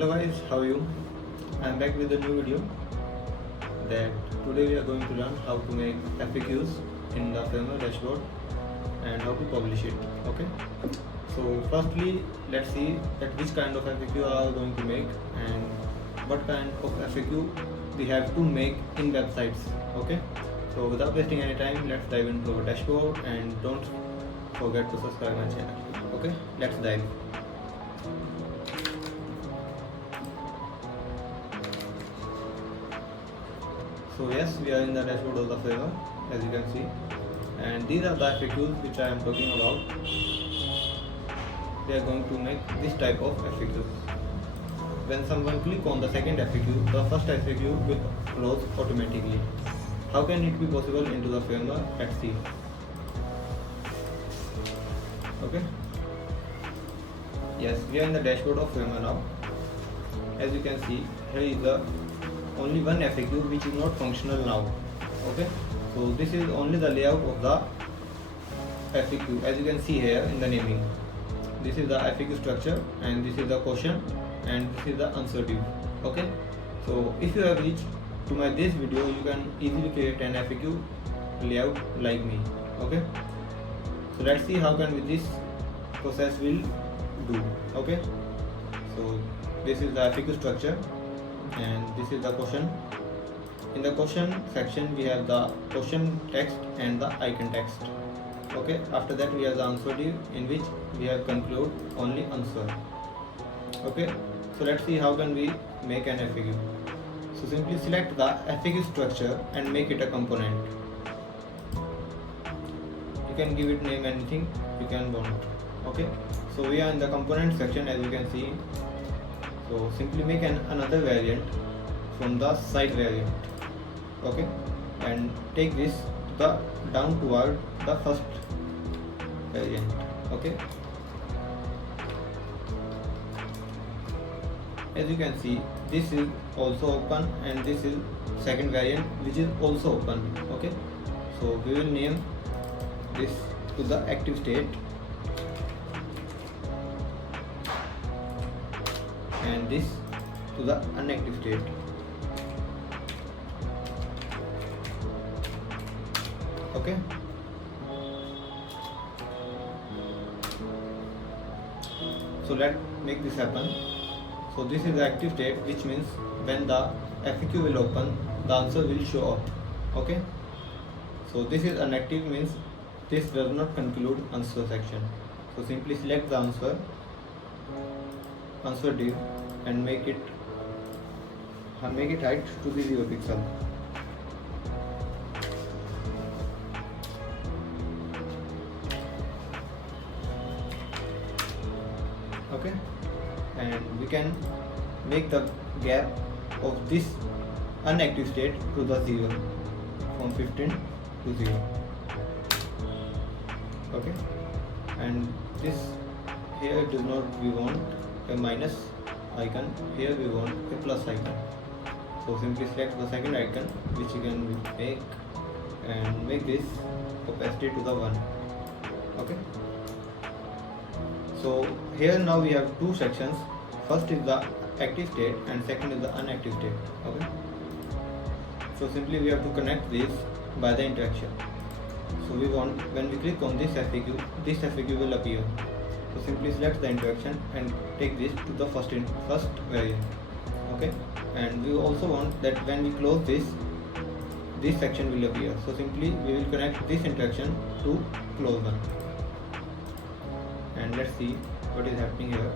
Hello guys, how are you? I am back with a new video. That today we are going to learn how to make FAQs in the framework dashboard and how to publish it. Okay. So firstly, let's see that which kind of FAQ are going to make and what kind of FAQ we have to make in websites. Okay. So without wasting any time, let's dive into our dashboard and don't forget to subscribe my channel. Okay. Let's dive. So yes, we are in the dashboard of the framework, as you can see, and these are the FAQs which I am talking about. We are going to make this type of FAQs. When someone click on the second FAQ, the first FAQ will close automatically. How can it be possible into the framework? Let's see. Okay. Yes, we are in the dashboard of framework now. As you can see, here is the only one FAQ which is not functional now. Okay, so this is only the layout of the FAQ. As you can see here in the naming, this is the FAQ structure and this is the question and this is the answer div. Okay, so if you have reached to my this video, you can easily create an FAQ layout like me. Okay, so let's see how can this process will do. Okay, so this is the FAQ structure and this is the question. In the question section we have the question text and the icon text. Okay, after that we have the answer div in which we have conclude only answer. Okay, so let's see how can we make an FAQ. So simply select the FAQ structure and make it a component. You can give it name anything you can want. Okay, so we are in the component section, as you can see. So simply make another variant from the side variant. Okay, and take this down toward the first variant. Okay, as you can see, this is also open and this is second variant which is also open. Okay, so we will name this to the active state and this to the inactive state. Okay, so let's make this happen. So this is the active state, which means when the FAQ will open, the answer will show up. Okay, so this is inactive, means this does not conclude answer section. So simply select the answer div and make it height to be 0 pixel. Okay, and we can make the gap of this inactive state to the 0 from 15 to 0. Okay, and this here does not we want a minus icon, here we want a plus icon. So simply select the second icon which you can make and make this opacity to the 1. Okay, so here now we have two sections. First is the active state and second is the inactive state. Okay, so simply we have to connect this by the interaction. So we want, when we click on this FAQ will appear. So simply select the interaction and take this to the first variant. Okay, and we also want that when we close this section will appear. So simply we will connect this interaction to close one. And let's see what is happening here.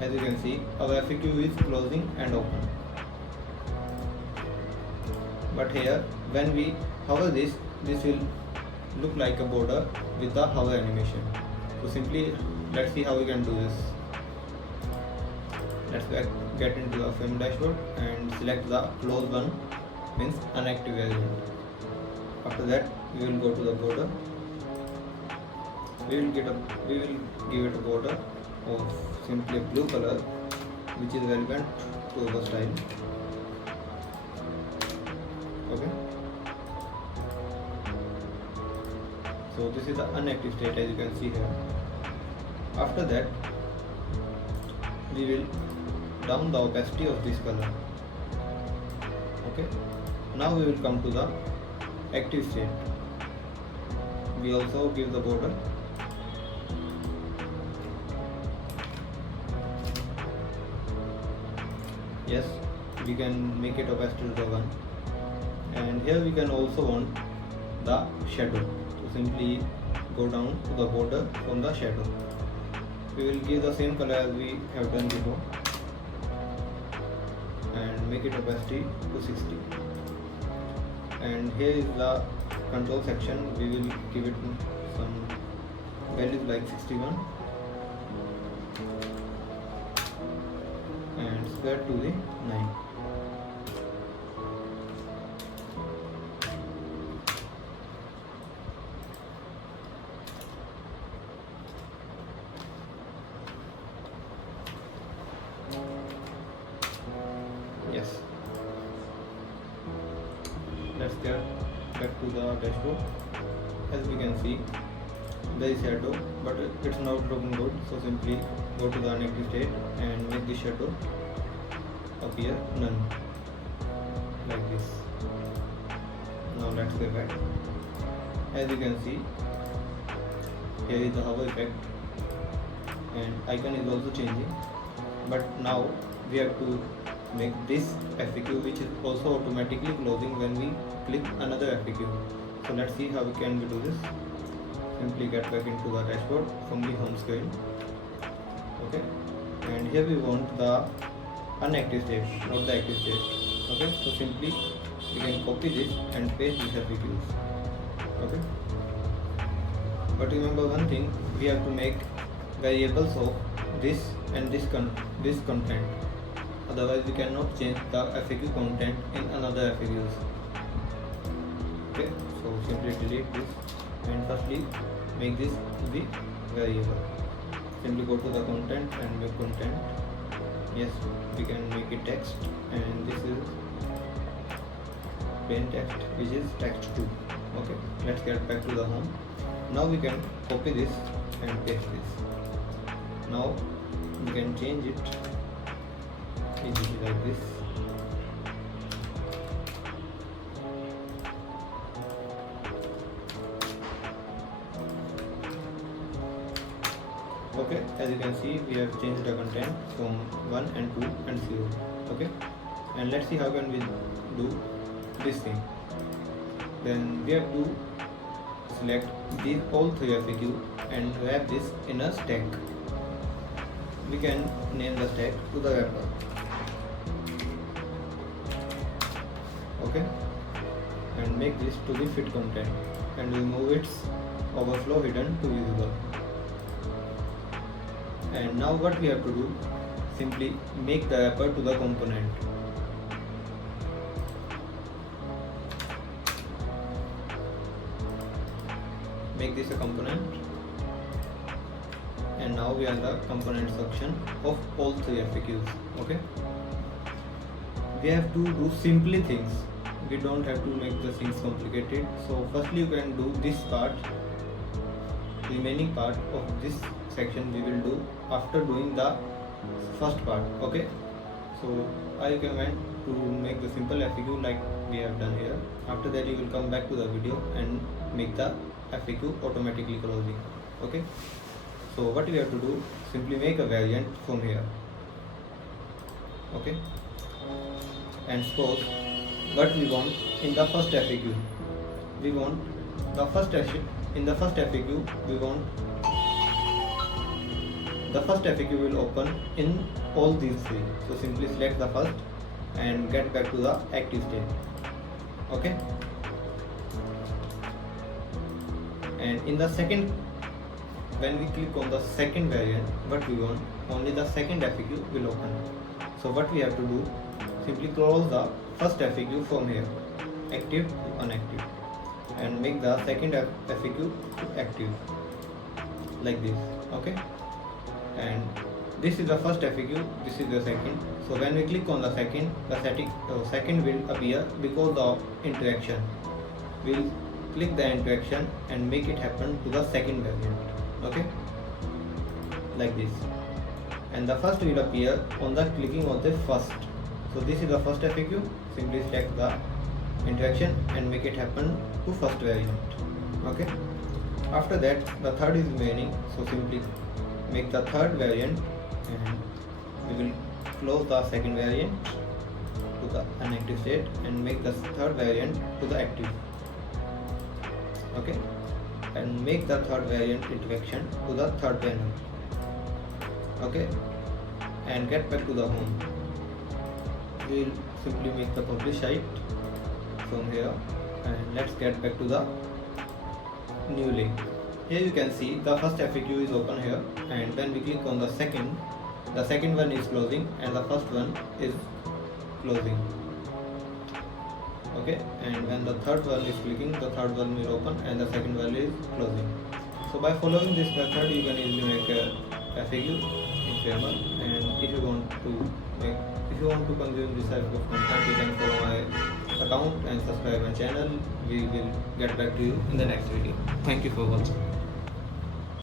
As you can see, our FAQ is closing and open. But here, when we hover this will look like a border with the hover animation. So simply, let's see how we can do this. Let's get into the frame dashboard and select the close one, means inactive variant. After that, we will go to the border. We will give it a border of simply blue color, which is relevant to our style. Okay, so this is the inactive state, as you can see here. After that, we will down the opacity of this color. Okay, now we will come to the active state. We also give the border. Yes, we can make it opacity to the 1, and here we can also want the shadow. So simply go down to the border from the shadow. We will give the same color as we have done before and make it opacity to 60. And here is the control section. We will give it some values like 61 and square to the 9. Yes. Let's get back to the dashboard. As we can see, there is shadow, but it's not looking good. So simply go to the inactive state and make the shadow appear none, like this. Now let's go back. As you can see, here is the hover effect, and icon is also changing. But now we have to make this FAQ, which is also automatically closing when we click another FAQ. So let's see how we can do this. Simply get back into the dashboard from the home screen. Okay, and here we want the inactive state, not the active state. Okay, so simply we can copy this and paste these FAQs. Okay, but remember one thing, we have to make variables of this and this content. Otherwise we cannot change the FAQ content in another FAQs. Okay, so simply delete this and firstly make this the variable. Simply go to the content and make content. Yes, we can make it text, and this is plain text, which is text 2. Okay, let's get back to the home. Now we can copy this and paste this. Now we can change it easily like this. Okay, as you can see, we have changed the content from 1 and 2 and 0. Okay, and let's see how can we do this thing. Then we have to select these all 3 FAQ and wrap this in a stack. We can name the stack to the wrapper. Okay, and make this to the fit content and remove its overflow hidden to visible. And now what we have to do, simply make the wrapper to the component. Make this a component, and now we are in the component section of all 3 FAQs. Okay, we have to do simply things. We don't have to make the things complicated. So firstly you can do this part. Remaining part of this section we will do after doing the first part. Okay, so I recommend to make the simple FAQ like we have done here. After that you will come back to the video and make the FAQ automatically closing. Okay, so what we have to do, simply make a variant from here. Okay, and suppose what we want in the first FAQ, we want the first in the first FAQ we want the first FAQ will open in all these 3. So simply select the first and get back to the active state. Okay, and in the second, when we click on the second variant, what we want, only the second FAQ will open. So what we have to do, simply close the first FAQ from here, active to inactive, and make the second FAQ to active, like this. Okay, and this is the first FAQ, this is the second. So when we click on the second, the second will appear because of interaction. We'll click the interaction and make it happen to the second variant. Okay, like this. and the first will appear on the clicking of the first. So this is the first FAQ. Simply check the interaction and make it happen to first variant. Okay. After that, the third is remaining. So simply make the third variant, and we will close the second variant to the inactive state and make the third variant to the active. Okay. And make the third variant interaction to the third panel. Okay. And get back to the home. We'll simply make the publish site from here, and let's get back to the new link. Here you can see the first FAQ is open here, and when we click on the second one is closing and the first one is closing. Okay, and when the third one is clicking, the third one will open and the second one is closing. So by following this method, you can easily make a FAQ in Framer. And if you want to consume this type of content, you can follow my account and subscribe my channel. We will get back to you in the next video. Thank you for watching.